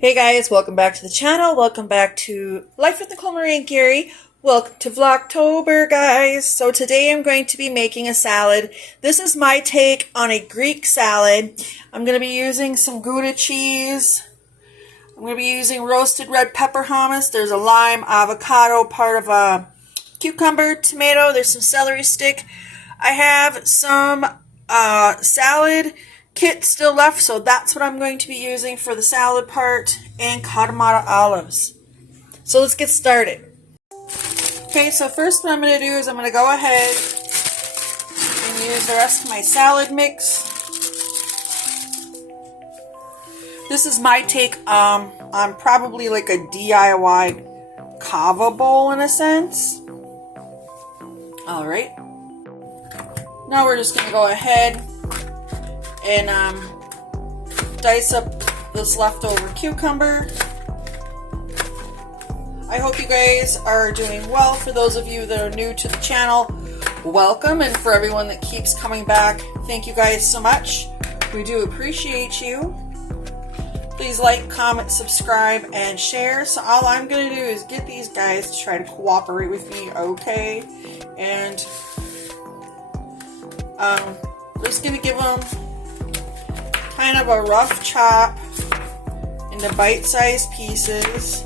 Hey guys, welcome back to the channel. Welcome back to Life with Nicole Marie and Gary. Welcome to vlogtober, guys. So today I'm going to be making a salad. This is my take on a Greek salad. I'm going to be using some Gouda cheese. I'm going to be using roasted red pepper hummus. There's a lime, avocado, part of a cucumber, tomato. There's some celery stick. I have some salad kit still left, so that's what I'm going to be using for the salad part, and Kalamata olives. So let's get started. Okay, so first what I'm going to do is I'm going to go ahead and use the rest of my salad mix. This is my take on probably like a DIY kava bowl in a sense. Alright. Now we're just going to go ahead and dice up this leftover cucumber. I hope you guys are doing well. For those of you that are new to the channel, welcome, and for everyone that keeps coming back, thank you guys so much. We do appreciate you. Please like, comment, subscribe, and share. So all I'm going to do is get these guys to try to cooperate with me, okay? And just going to give them kind of a rough chop into bite-sized pieces.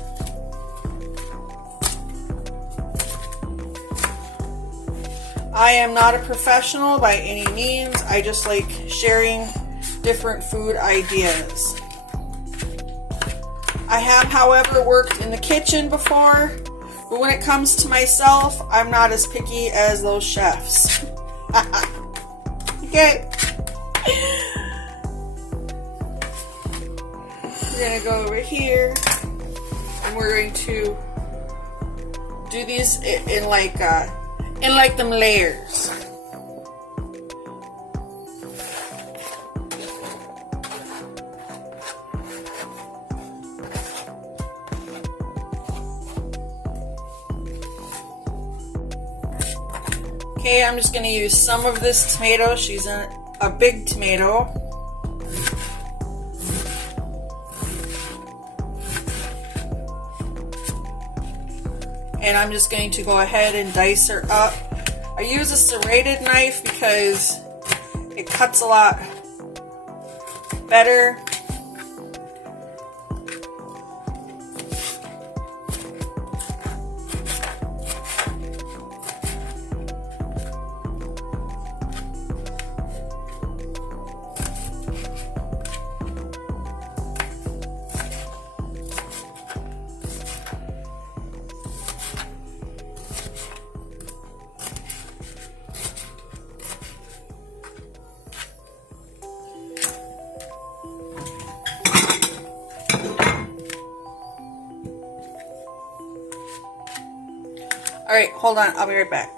I am not a professional by any means. I just like sharing different food ideas. I have, however, worked in the kitchen before, but when it comes to myself, I'm not as picky as those chefs. Okay. We're going to go over here, and we're going to do these in like them layers. Okay, I'm just going to use some of this tomato. She's a big tomato. And I'm just going to go ahead and dice her up. I use a serrated knife because it cuts a lot better. Alright, hold on. I'll be right back.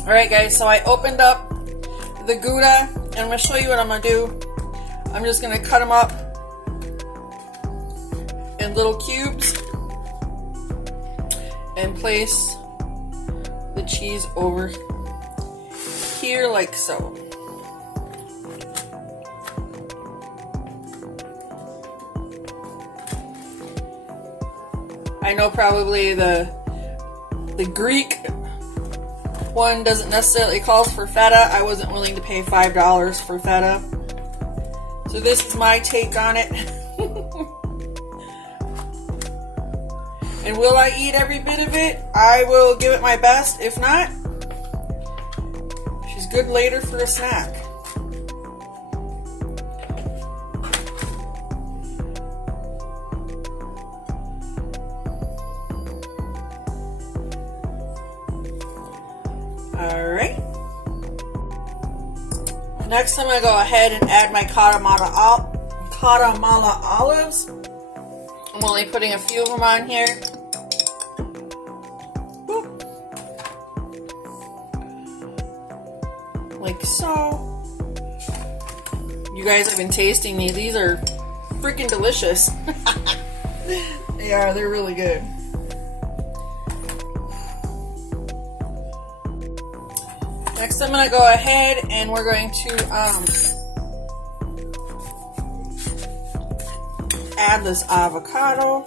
Alright guys, so I opened up the Gouda, and I'm going to show you what I'm going to do. I'm just going to cut them up in little cubes and place the cheese over here like so. I know probably the Greek one doesn't necessarily call for feta. I wasn't willing to pay $5 for feta. So this is my take on it. And will I eat every bit of it? I will give it my best. If not, she's good later for a snack. Alright. Next I'm going to go ahead and add my Kalamata olives. I'm only putting a few of them on here. Like so. You guys have been tasting these. These are freaking delicious. They are, they're really good. Next, I'm gonna go ahead and we're going to add this avocado.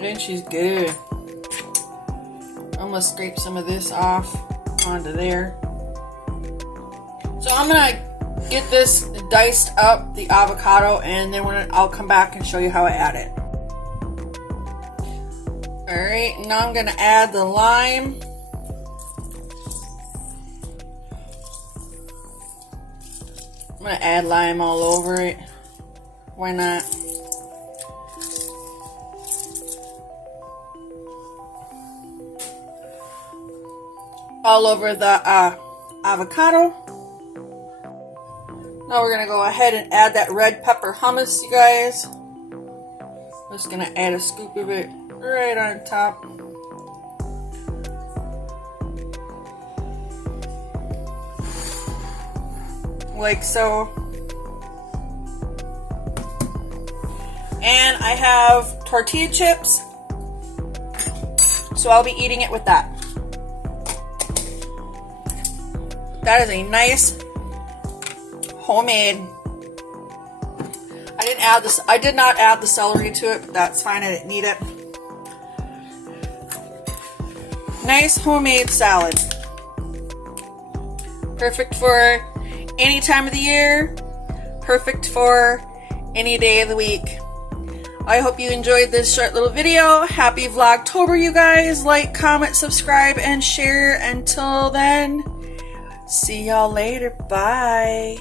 And she's good. I'm gonna scrape some of this off onto there. So I'm gonna get this diced up, the avocado, and then I'll come back and show you how I add it. Alright, now I'm gonna add the lime. I'm gonna add lime all over it. Why not? All over the avocado. Now we're gonna go ahead and add that red pepper hummus, you guys. I'm just gonna add a scoop of it right on top. Like so. And I have tortilla chips, so I'll be eating it with that. That is a nice homemade. I didn't add this. I did not add the celery to it, but that's fine. I didn't need it. Nice homemade salad. Perfect for any time of the year. Perfect for any day of the week. I hope you enjoyed this short little video. Happy Vlogtober, you guys. Like, comment, subscribe, and share. Until then, see y'all later. Bye.